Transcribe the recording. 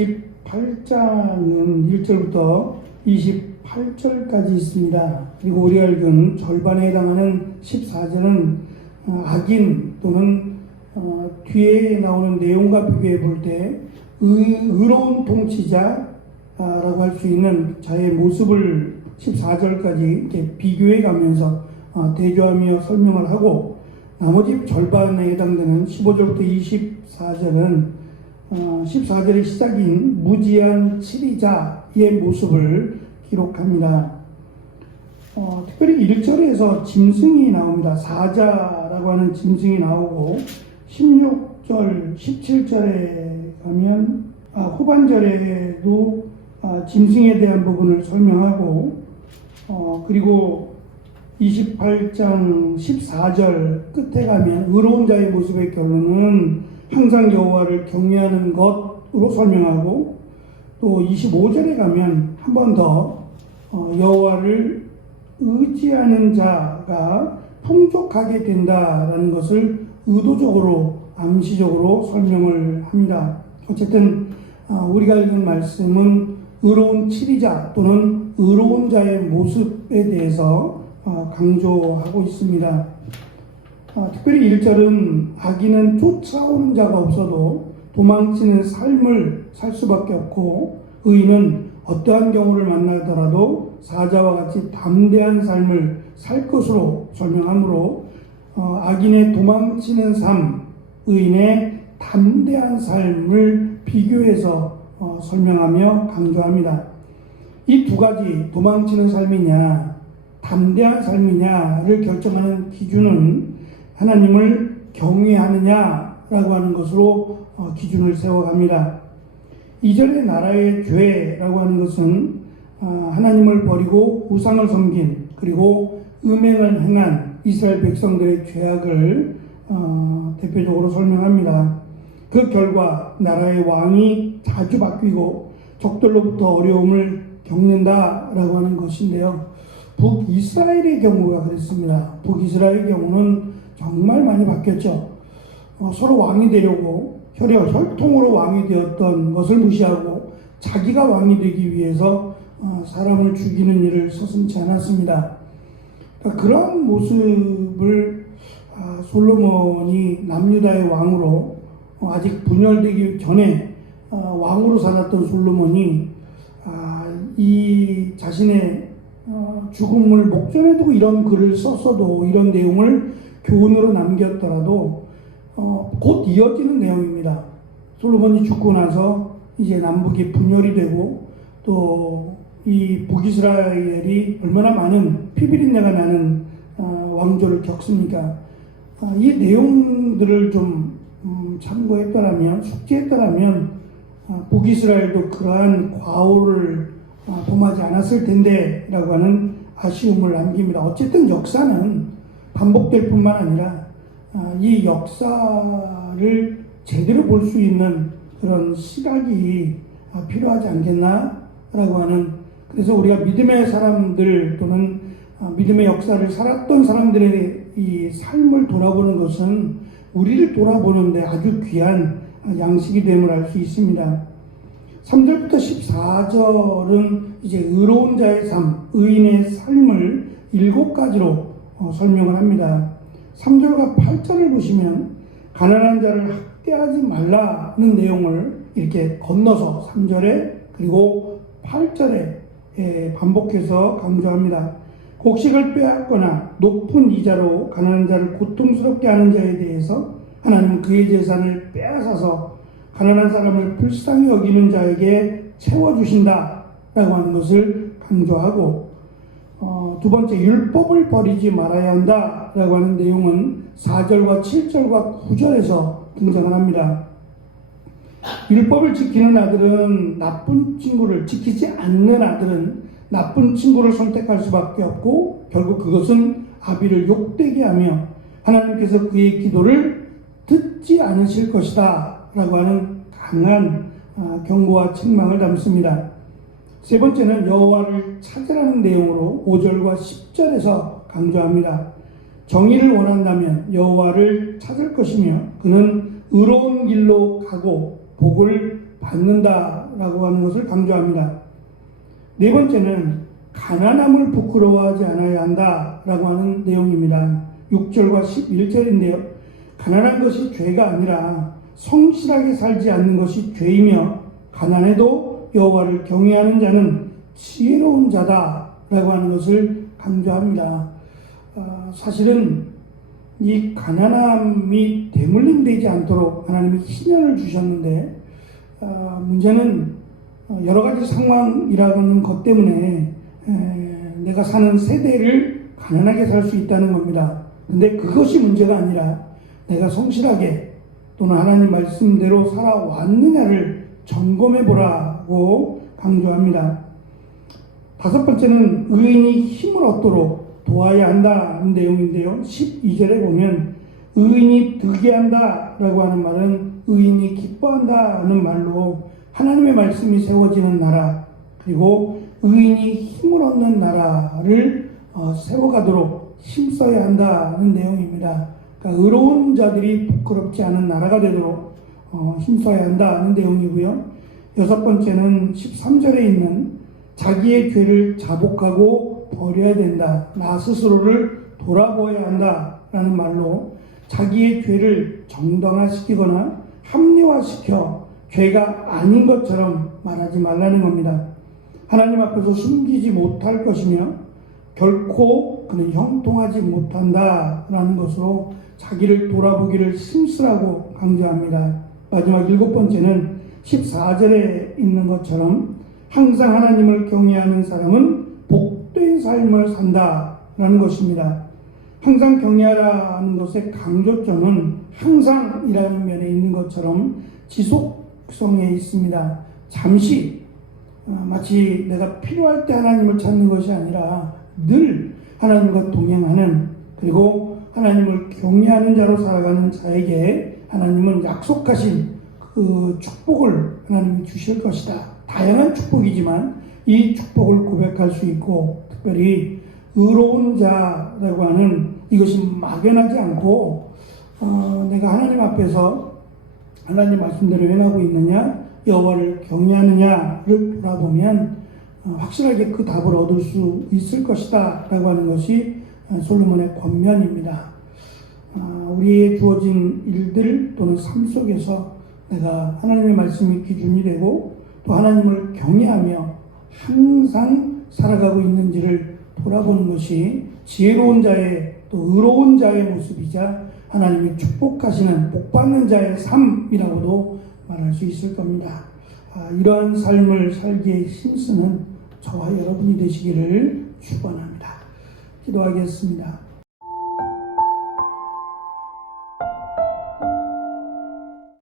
28장은 1절부터 28절까지 있습니다. 그리고 우리가 읽은 절반에 해당하는 14절은 악인 또는 뒤에 나오는 내용과 비교해 볼 때 의로운 통치자라고 할 수 있는 자의 모습을 14절까지 이렇게 비교해 가면서 대조하며 설명을 하고, 나머지 절반에 해당되는 15절부터 24절은 14절의 시작인 무지한 치리자의 모습을 기록합니다. 특별히 1절에서 짐승이 나옵니다. 사자라고 하는 짐승이 나오고, 16절, 17절에 가면 후반절에도 짐승에 대한 부분을 설명하고, 그리고 28장 14절 끝에 가면 의로운 자의 모습의 결론은 항상 여호와를 경외하는 것으로 설명하고, 또 25절에 가면 한 번 더 여호와를 의지하는 자가 풍족하게 된다라는 것을 의도적으로 암시적으로 설명을 합니다. 어쨌든 우리가 읽은 말씀은 의로운 치리자 또는 의로운 자의 모습에 대해서 강조하고 있습니다. 특별히 1절은 악인은 쫓아오는 자가 없어도 도망치는 삶을 살 수밖에 없고, 의인은 어떠한 경우를 만나더라도 사자와 같이 담대한 삶을 살 것으로 설명하므로 악인의 도망치는 삶, 의인의 담대한 삶을 비교해서 설명하며 강조합니다. 이 두 가지, 도망치는 삶이냐 담대한 삶이냐를 결정하는 기준은 하나님을 경외하느냐라고 하는 것으로 기준을 세워갑니다. 2절의 나라의 죄라고 하는 것은 하나님을 버리고 우상을 섬긴, 그리고 음행을 행한 이스라엘 백성들의 죄악을 대표적으로 설명합니다. 그 결과 나라의 왕이 자주 바뀌고 적들로부터 어려움을 겪는다라고 하는 것인데요. 북이스라엘의 경우가 그랬습니다. 북이스라엘의 경우는 정말 많이 바뀌었죠. 서로 왕이 되려고 혈통으로 왕이 되었던 것을 무시하고 자기가 왕이 되기 위해서 사람을 죽이는 일을 서슴지 않았습니다. 그러니까 그런 모습을 솔로몬이 남유다의 왕으로 아직 분열되기 전에 왕으로 살았던 솔로몬이 이 자신의 죽음을 목전에 두고 이런 글을 썼어도, 이런 내용을 교훈으로 남겼더라도 곧 이어지는 내용입니다. 솔로몬이 죽고 나서 이제 남북이 분열이 되고, 또 이 북이스라엘이 얼마나 많은 피비린내가 나는 왕조를 겪습니까? 이 내용들을 좀 참고했더라면, 숙지했더라면 북이스라엘도 그러한 과오를 범하지 않았을 텐데 라고 하는 아쉬움을 남깁니다. 어쨌든 역사는 반복될 뿐만 아니라 이 역사를 제대로 볼 수 있는 그런 시각이 필요하지 않겠나라고 하는, 그래서 우리가 믿음의 사람들 또는 믿음의 역사를 살았던 사람들의 이 삶을 돌아보는 것은 우리를 돌아보는데 아주 귀한 양식이 됨을 알 수 있습니다. 3절부터 14절은 이제 의로운 자의 삶, 의인의 삶을 7가지로 설명을 합니다. 3절과 8절을 보시면 가난한 자를 학대하지 말라는 내용을 이렇게 건너서 3절에 그리고 8절에 반복해서 강조합니다. 곡식을 빼앗거나 높은 이자로 가난한 자를 고통스럽게 하는 자에 대해서 하나님은 그의 재산을 빼앗아서 가난한 사람을 불쌍히 여기는 자에게 채워주신다 라고 하는 것을 강조하고, 두 번째, 율법을 버리지 말아야 한다 라고 하는 내용은 4절과 7절과 9절에서 등장을 합니다. 율법을 지키는 아들은 나쁜 친구를, 지키지 않는 아들은 나쁜 친구를 선택할 수밖에 없고, 결국 그것은 아비를 욕되게 하며 하나님께서 그의 기도를 듣지 않으실 것이다 라고 하는 강한 경고와 책망을 담습니다. 세 번째는 여호와를 찾으라는 내용으로 5절과 10절에서 강조합니다. 정의를 원한다면 여호와를 찾을 것이며 그는 의로운 길로 가고 복을 받는다라고 한다라고 하는 것을 강조합니다. 네 번째는 가난함을 부끄러워하지 않아야 한다라고 하는 내용입니다. 6절과 11절인데요. 가난한 것이 죄가 아니라 성실하게 살지 않는 것이 죄이며 가난해도 여호와를 경외하는 자는 지혜로운 자다라고 하는 것을 강조합니다. 사실은 이 가난함이 대물림되지 않도록 하나님이 희년을 주셨는데 문제는 여러 가지 상황이라는 것 때문에 내가 사는 세대를 가난하게 살 수 있다는 겁니다. 근데 그것이 문제가 아니라 내가 성실하게 또는 하나님 말씀대로 살아왔느냐를 점검해 보라고 강조합니다. 다섯 번째는 의인이 힘을 얻도록 도와야 한다는 내용인데요. 12절에 보면 의인이 득이한다라고 하는 말은 의인이 기뻐한다는 말로 하나님의 말씀이 세워지는 나라 그리고 의인이 힘을 얻는 나라를 세워가도록 힘써야 한다는 내용입니다. 그러니까 의로운 자들이 부끄럽지 않은 나라가 되도록 힘써야 한다는 내용이고요. 여섯 번째는 13절에 있는 자기의 죄를 자복하고 버려야 된다. 나 스스로를 돌아보아야 한다라는 말로 자기의 죄를 정당화시키거나 합리화시켜 죄가 아닌 것처럼 말하지 말라는 겁니다. 하나님 앞에서 숨기지 못할 것이며 결코 그는 형통하지 못한다라는 것으로 자기를 돌아보기를 힘쓰라고 강조합니다. 마지막 일곱 번째는 14절에 있는 것처럼 항상 하나님을 경외하는 사람은 복된 삶을 산다라는 것입니다. 항상 경외하라는 것의 강조점은 항상이라는 면에 있는 것처럼 지속성에 있습니다. 잠시 마치 내가 필요할 때 하나님을 찾는 것이 아니라 늘 하나님과 동행하는 그리고 하나님을 경외하는 자로 살아가는 자에게 하나님은 약속하신 그 축복을 하나님이 주실 것이다. 다양한 축복이지만 이 축복을 고백할 수 있고 특별히 의로운 자라고 하는 이것이 막연하지 않고 내가 하나님 앞에서 하나님 말씀대로 행하고 있느냐 여호와를 경외하느냐를 돌아보면 확실하게 그 답을 얻을 수 있을 것이다 라고 하는 것이 솔로몬의 권면입니다. 우리의 주어진 일들 또는 삶 속에서 내가 하나님의 말씀이 기준이 되고 또 하나님을 경외하며 항상 살아가고 있는지를 돌아보는 것이 지혜로운 자의 또 의로운 자의 모습이자 하나님이 축복하시는 복받는 자의 삶이라고도 말할 수 있을 겁니다. 이러한 삶을 살기에 힘쓰는 저와 여러분이 되시기를 축원합니다. 기도하겠습니다.